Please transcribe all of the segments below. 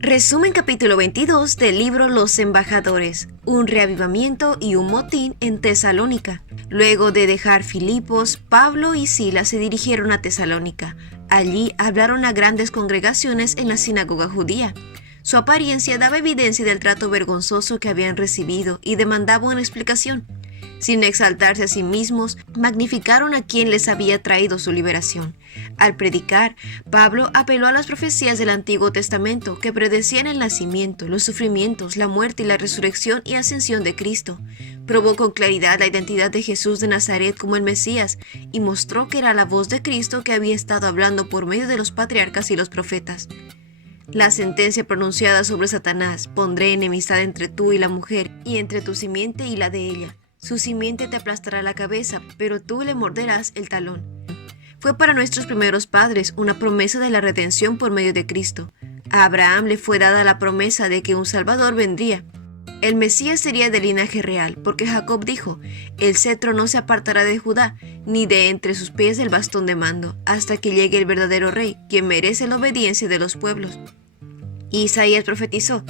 Resumen capítulo 22 del libro Los Embajadores, un reavivamiento y un motín en Tesalónica. Luego de dejar Filipos, Pablo y Silas se dirigieron a Tesalónica. Allí hablaron a grandes congregaciones en la sinagoga judía. Su apariencia daba evidencia del trato vergonzoso que habían recibido y demandaba una explicación. Sin exaltarse a sí mismos, magnificaron a quien les había traído su liberación. Al predicar, Pablo apeló a las profecías del Antiguo Testamento que predecían el nacimiento, los sufrimientos, la muerte y la resurrección y ascensión de Cristo. Probó con claridad la identidad de Jesús de Nazaret como el Mesías y mostró que era la voz de Cristo que había estado hablando por medio de los patriarcas y los profetas. La sentencia pronunciada sobre Satanás: pondré enemistad entre tú y la mujer, y entre tu simiente y la de ella. Su simiente te aplastará la cabeza, pero tú le morderás el talón. Fue para nuestros primeros padres una promesa de la redención por medio de Cristo. A Abraham le fue dada la promesa de que un Salvador vendría. El Mesías sería de linaje real, porque Jacob dijo: el cetro no se apartará de Judá, ni de entre sus pies el bastón de mando, hasta que llegue el verdadero rey, quien merece la obediencia de los pueblos. Isaías profetizó: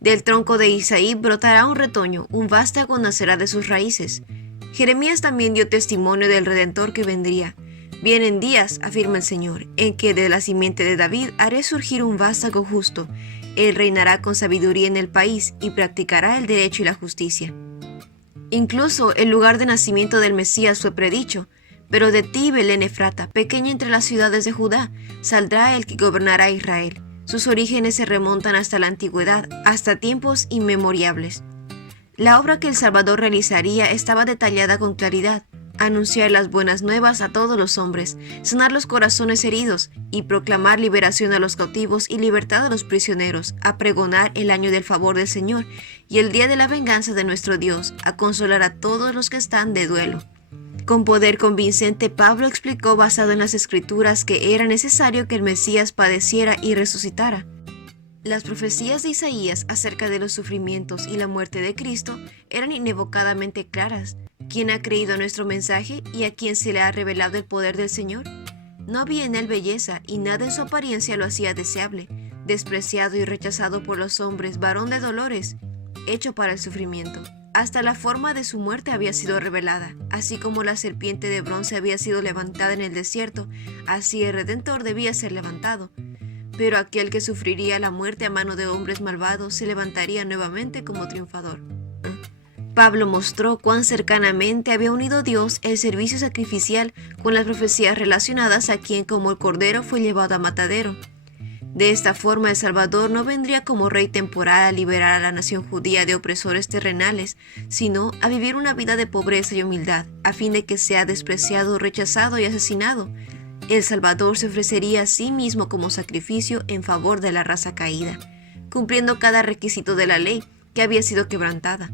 del tronco de Isaí brotará un retoño, un vástago nacerá de sus raíces. Jeremías también dio testimonio del Redentor que vendría. Vienen días, afirma el Señor, en que de la simiente de David haré surgir un vástago justo. Él reinará con sabiduría en el país y practicará el derecho y la justicia. Incluso el lugar de nacimiento del Mesías fue predicho. Pero de ti, Belén Efrata, pequeña entre las ciudades de Judá, saldrá el que gobernará a Israel. Sus orígenes se remontan hasta la antigüedad, hasta tiempos inmemoriales. La obra que el Salvador realizaría estaba detallada con claridad: anunciar las buenas nuevas a todos los hombres, sanar los corazones heridos y proclamar liberación a los cautivos y libertad a los prisioneros, a pregonar el año del favor del Señor y el día de la venganza de nuestro Dios, a consolar a todos los que están de duelo. Con poder convincente, Pablo explicó, basado en las Escrituras, que era necesario que el Mesías padeciera y resucitara. Las profecías de Isaías acerca de los sufrimientos y la muerte de Cristo eran inequívocamente claras. ¿Quién ha creído nuestro mensaje y a quién se le ha revelado el poder del Señor? No había en él belleza, y nada en su apariencia lo hacía deseable. Despreciado y rechazado por los hombres, varón de dolores, hecho para el sufrimiento. Hasta la forma de su muerte había sido revelada. Así como la serpiente de bronce había sido levantada en el desierto, así el Redentor debía ser levantado. Pero aquel que sufriría la muerte a mano de hombres malvados se levantaría nuevamente como triunfador. Pablo mostró cuán cercanamente había unido Dios el servicio sacrificial con las profecías relacionadas a quien como el Cordero fue llevado a matadero. De esta forma, el Salvador no vendría como rey temporal a liberar a la nación judía de opresores terrenales, sino a vivir una vida de pobreza y humildad, a fin de que sea despreciado, rechazado y asesinado. El Salvador se ofrecería a sí mismo como sacrificio en favor de la raza caída, cumpliendo cada requisito de la ley que había sido quebrantada.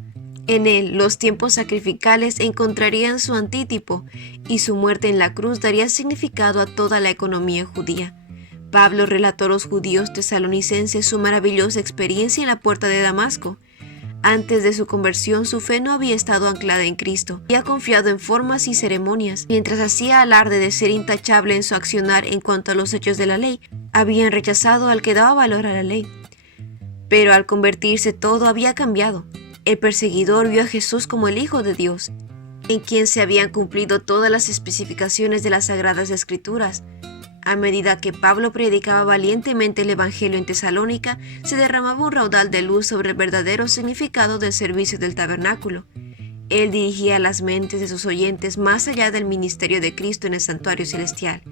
En él, los tiempos sacrificales encontrarían su antítipo, y su muerte en la cruz daría significado a toda la economía judía. Pablo relató a los judíos tesalonicenses su maravillosa experiencia en la puerta de Damasco. Antes de su conversión, su fe no había estado anclada en Cristo. Había confiado en formas y ceremonias. Mientras hacía alarde de ser intachable en su accionar en cuanto a los hechos de la ley, habían rechazado al que daba valor a la ley. Pero al convertirse, todo había cambiado. El perseguidor vio a Jesús como el Hijo de Dios, en quien se habían cumplido todas las especificaciones de las Sagradas Escrituras. A medida que Pablo predicaba valientemente el Evangelio en Tesalónica, se derramaba un raudal de luz sobre el verdadero significado del servicio del tabernáculo. Él dirigía las mentes de sus oyentes más allá del ministerio de Cristo en el santuario celestial.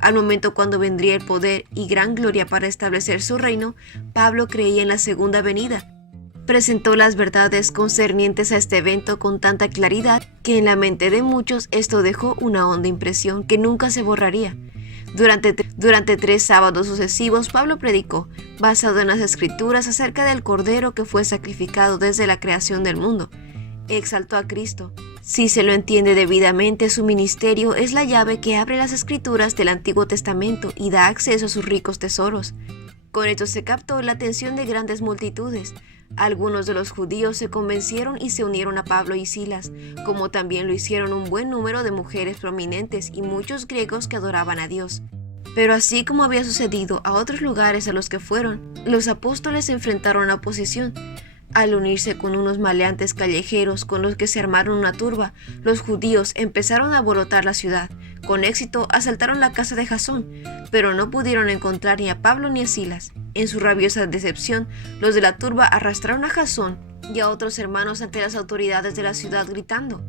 Al momento cuando vendría el poder y gran gloria para establecer su reino, Pablo creía en la segunda venida. Presentó las verdades concernientes a este evento con tanta claridad que en la mente de muchos esto dejó una honda impresión que nunca se borraría. Durante 3 sábados sucesivos, Pablo predicó, basado en las Escrituras, acerca del Cordero que fue sacrificado desde la creación del mundo. Exaltó a Cristo. Si se lo entiende debidamente, su ministerio es la llave que abre las Escrituras del Antiguo Testamento y da acceso a sus ricos tesoros. Con esto se captó la atención de grandes multitudes. Algunos de los judíos se convencieron y se unieron a Pablo y Silas, como también lo hicieron un buen número de mujeres prominentes y muchos griegos que adoraban a Dios. Pero así como había sucedido a otros lugares a los que fueron, los apóstoles se enfrentaron a oposición. Al unirse con unos maleantes callejeros con los que se armaron una turba, los judíos empezaron a alborotar la ciudad. Con éxito asaltaron la casa de Jasón, pero no pudieron encontrar ni a Pablo ni a Silas. En su rabiosa decepción, los de la turba arrastraron a Jasón y a otros hermanos ante las autoridades de la ciudad gritando: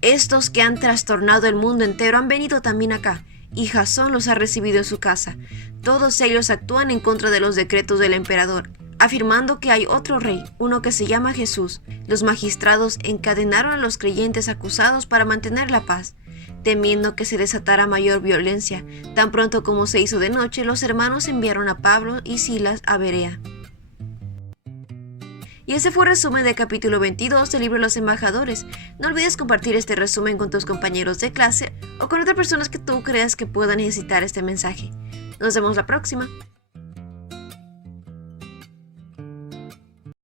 «Estos que han trastornado el mundo entero han venido también acá, y Jasón los ha recibido en su casa. Todos ellos actúan en contra de los decretos del emperador, afirmando que hay otro rey, uno que se llama Jesús». Los magistrados encadenaron a los creyentes acusados para mantener la paz. Temiendo que se desatara mayor violencia, tan pronto como se hizo de noche, los hermanos enviaron a Pablo y Silas a Berea. Y ese fue el resumen del capítulo 22 del libro Los Embajadores. No olvides compartir este resumen con tus compañeros de clase o con otras personas que tú creas que puedan necesitar este mensaje. Nos vemos la próxima.